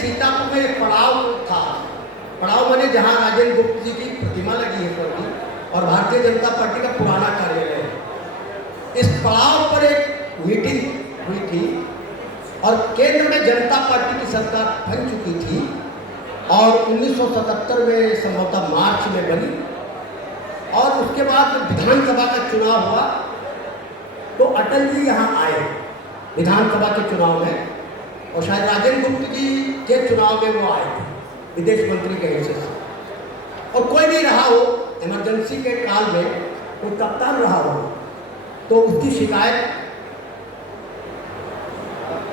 सीतापुर में एक पड़ाव था। पड़ाव माने जहाँ राजेंद्र गुप्त जी की प्रतिमा लगी है पड़ती, और भारतीय जनता पार्टी का पुराना कार्यालय है। इस पड़ाव पर एक मीटिंग हुई थी और केंद्र में जनता पार्टी की सरकार बन चुकी थी और 1977 में संभवतः मार्च में बनी, और उसके बाद विधानसभा का चुनाव हुआ तो अटल जी यहाँ आए विधानसभा के चुनाव में, और शायद राजेंद्र गुप्त जी के चुनाव में वो आए थे विदेश मंत्री के हिस्से से। और कोई भी रहा हो इमरजेंसी के काल में, कोई कप्तान रहा हो तो उसकी शिकायत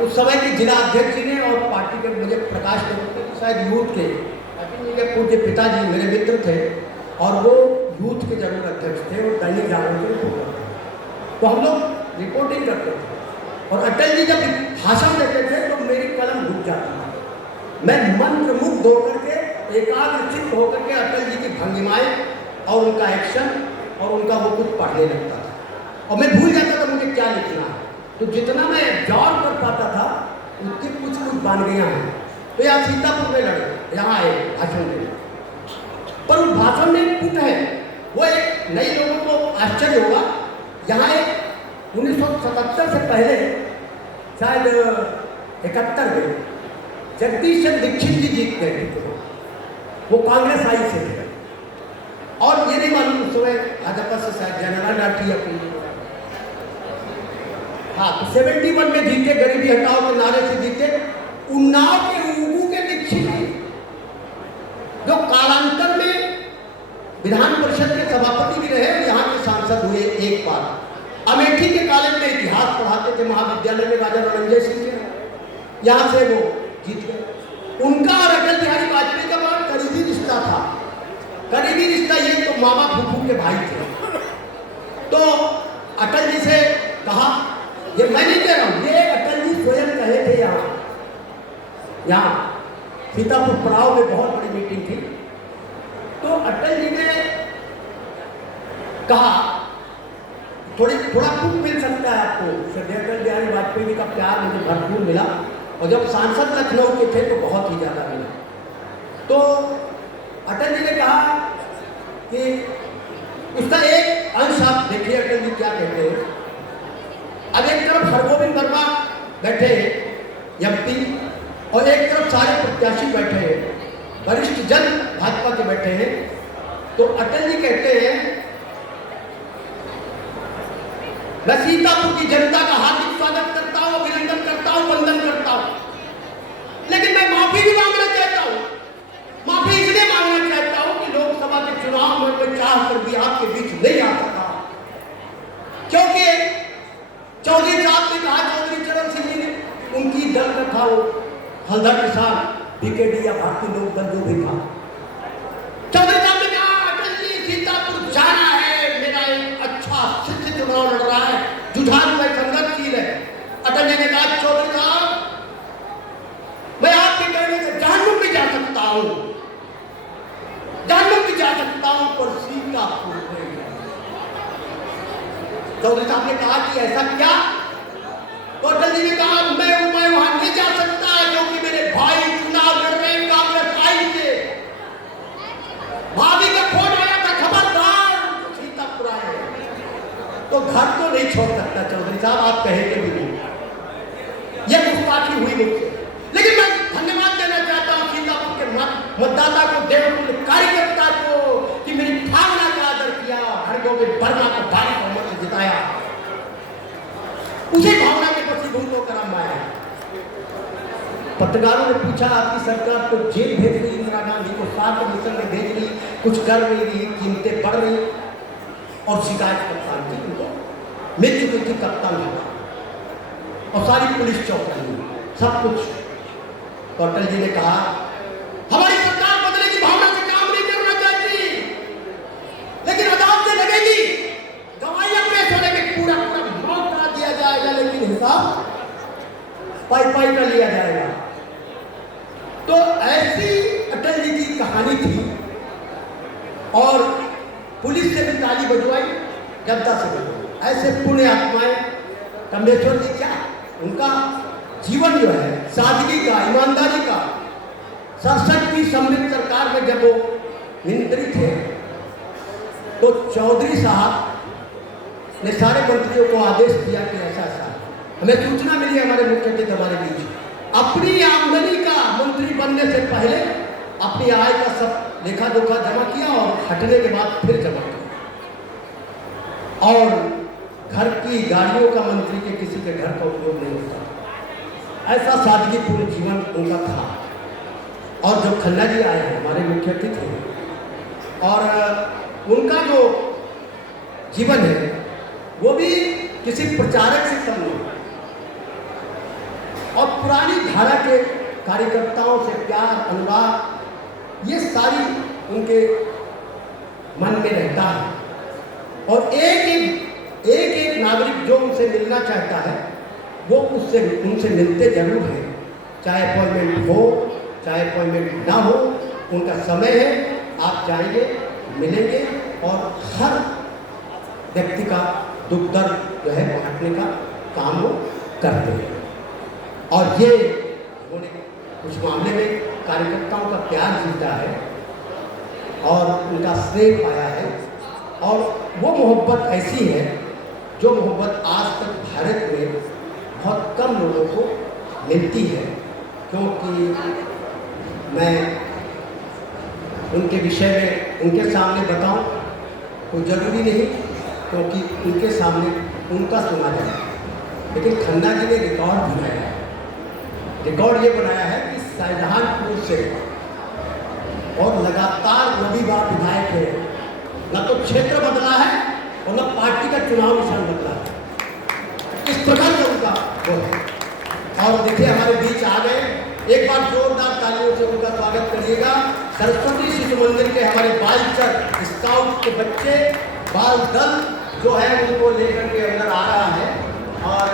उस समय के जिला अध्यक्ष जी ने और पार्टी के मुझे प्रकाश शायद यूथ के पूज्य पिताजी मेरे मित्र थे और वो यूथ के जरूर अध्यक्ष थे और दैनिक जागरण के रिपोर्टर थे। तो हम लोग रिपोर्टिंग करते थे और अटल जी जब भाषण देते थे तो मेरी कलम रुक जाती थी। मैं मंत्रमुग्ध होकर के एकाग्रचित्त होकर के अटल जी की भंगिमाएं और उनका एक्शन और उनका वो कुछ पढ़ने लगता था और मैं भूल जाता था मुझे क्या लिखना है। तो जितना मैं एब्जॉर्ब कर पाता था उतनी कुछ बन गया है। तो यहाँ सीतापुर में लड़े, यहाँ आए भाषण देने, पर उस भाषण में एक पुट है, वो एक नई लोगों को आश्चर्य होगा। यहाँ एक 1977 से पहले शायद 71 में जगदीश चंद्र दीक्षित जी जीत गए थे, वो कांग्रेस आई से थे और ये नहीं मालूम उस समय भाजपा से शायद जनरल लाठी अपनी, हाँ तो 71 में जीते, गरीबी हटाओ के नारे से जीते। उन्नाव के उगू के दीक्षित जो कालांतर में विधान परिषद के सभापति भी रहे, यहाँ के सांसद हुए एक बार। अमेठी के कॉलेज में इतिहास पढ़ाते थे महाविद्यालय में राजा रणंजय सिंह के, यहाँ से वो जीत गए। उनका और अटल बिहारी वाजपेयी का बहुत करीबी रिश्ता था। करीबी रिश्ता ये तो मामा फूफू के भाई थे। तो अटल जी से कहा, ये मैं नहीं कह रहा हूँ, ये अटल जी स्वयं कहे थे यहाँ सीतापुर पड़ाव में बहुत बड़ी मीटिंग थी। तो अटल जी ने कहा थोड़ा कुछ मिल सकता है आपको, श्रद्धेय अटल बिहारी वाजपेयी जी का प्यार मुझे भरपूर मिला और जब सांसद लखनऊ के थे तो बहुत ही ज़्यादा मिला। तो अटल जी ने कहा कि उसका एक अंश आप देखिए अटल जी क्या कहते हैं। अब एक तरफ हरगोविंद वर्मा बैठे एमपी और एक तरफ सारे प्रत्याशी बैठे हैं, वरिष्ठ जन भाजपा के बैठे हैं। तो अटल जी कहते हैं, मैं सीतापुर की जनता का हार्दिक स्वागत करता हूं, अभिनंदन करता हूं, वंदन करता हूं, लेकिन मैं माफी भी मांगना चाहता हूं। माफी इसलिए मांगना चाहता हूं कि लोकसभा के चुनाव में मैं चाह कर भी आपके बीच नहीं आ सका, क्योंकि चौधरी साहब ने कहा, चौधरी चरण सिंह जी ने उनकी दल रखा हो हल्दा किसान बीकेडी या भारतीय लोक दल जो भी था। चौधरी साहब ने कहा अटल जी सीतापुर जाना है, मेरा एक अच्छा सिद्ध चुनाव लड़ रहा है, जुझारू है, संघर्षशील है। अटल जी ने कहा चौधरी साहब मैं आपके कहने से जहन्नुम भी जा सकता हूं, जहन्नुम भी जा सकता हूं, पर सीतापुर नहीं। चौधरी साहब ने कहा कि ऐसा क्या? तो अटल जी ने कहा मैं वहां नहीं जा सकता क्योंकि मेरे भाई चुनाव लड़ रहे हैं कांग्रेस आई से। भाभी का फोन आया था, खबरदार सीतापुर आए, तो घर तो नहीं छोड़ सकता चौधरी साहब, आप कहेंगे भी नहीं। यह गुस्ताखी हुई मुझसे, लेकिन मैं धन्यवाद देना चाहता हूं सीतापुर के मतदाता को, देवपुर कार्यकर्ता को कि मेरी भावना का आदर किया, हरगोविंद वर्मा को भारी बहुमत से जिताया, उसी भावना के वशीभूत होकर हम आए। पत्रकारों ने पूछा आपकी सरकार तो जेल भेज रही, इंदिरा गांधी को 7 मिशन में भेज रही, कुछ कर नहीं रही, कीमतें बढ़ रही, और शिकायत कप्तान की उनको मिल चुकी थी, कप्तान और सारी पुलिस चौकी सब कुछ। तो अटल जी ने कहा हमारी सरकार बदले की भावना से काम नहीं करना चाहती, लेकिन अदालत से लगेगी, गवाहियां पेश होने में पूरा मौत करा दिया जाएगा, लेकिन हिसाब पाई पाई का लिया जाएगा। तो ऐसी अटल जी की कहानी थी और पुलिस से भी ताली बजवाई, जनता से बजवाई। ऐसे पुण्य आत्माएं कमलेश्वर जी क्या, उनका जीवन जो है सादगी का, ईमानदारी का, 67 की सम्मिलित सरकार में जब वो मंत्री थे तो चौधरी साहब ने सारे मंत्रियों को आदेश दिया कि ऐसा ऐसा हमें सूचना मिली हमारे मुख्यमंत्री हमारे बीच अपनी आमदनी का मंत्री बनने से पहले अपनी आय का सब लेखा जोखा जमा किया और हटने के बाद फिर जमा किया। और घर की गाड़ियों का मंत्री के किसी के घर का उपयोग नहीं होता। ऐसा सादगीपूर्ण जीवन उनका था। और जब खन्ना जी आए हैं हमारे मुख्यमंत्री थे और उनका जो जीवन है वो भी किसी प्रचारक से कम नहीं और पुरानी धारा के कार्यकर्ताओं से प्यार अनुराग ये सारी उनके मन में रहता है। और एक नागरिक जो उनसे मिलना चाहता है वो उनसे मिलते जरूर हैं, चाहे अपॉइंटमेंट हो चाहे अपॉइंटमेंट ना हो, उनका समय है, आप जाएंगे मिलेंगे और हर व्यक्ति का दुख दर्द जो है बांटने का काम वो करते हैं। और ये उन्होंने कुछ मामले में कार्यकर्ताओं का प्यार जीता है और उनका स्नेह पाया है। और वो मोहब्बत ऐसी है जो मोहब्बत आज तक भारत में बहुत कम लोगों को मिलती है। क्योंकि मैं उनके विषय में उनके सामने बताऊं कोई ज़रूरी नहीं, क्योंकि उनके सामने उनका सुना जाए। लेकिन खन्ना जी ने रिकॉर्ड बनाया है। रिकॉर्ड ये बनाया है कि शाहजहांपुर से और लगातार 9 बार विधायक है, न तो क्षेत्र बदला है और न पार्टी का चुनाव निशान बदला है। इस प्रकार का उनका वो है। और देखिए हमारे बीच आ गए, एक बार जोरदार तालियों से उनका स्वागत करिएगा। सरस्वती शिशु मंदिर के हमारे बालचर स्काउट के बच्चे बाल दल जो है उनको लेकर के अंदर आ रहा है। और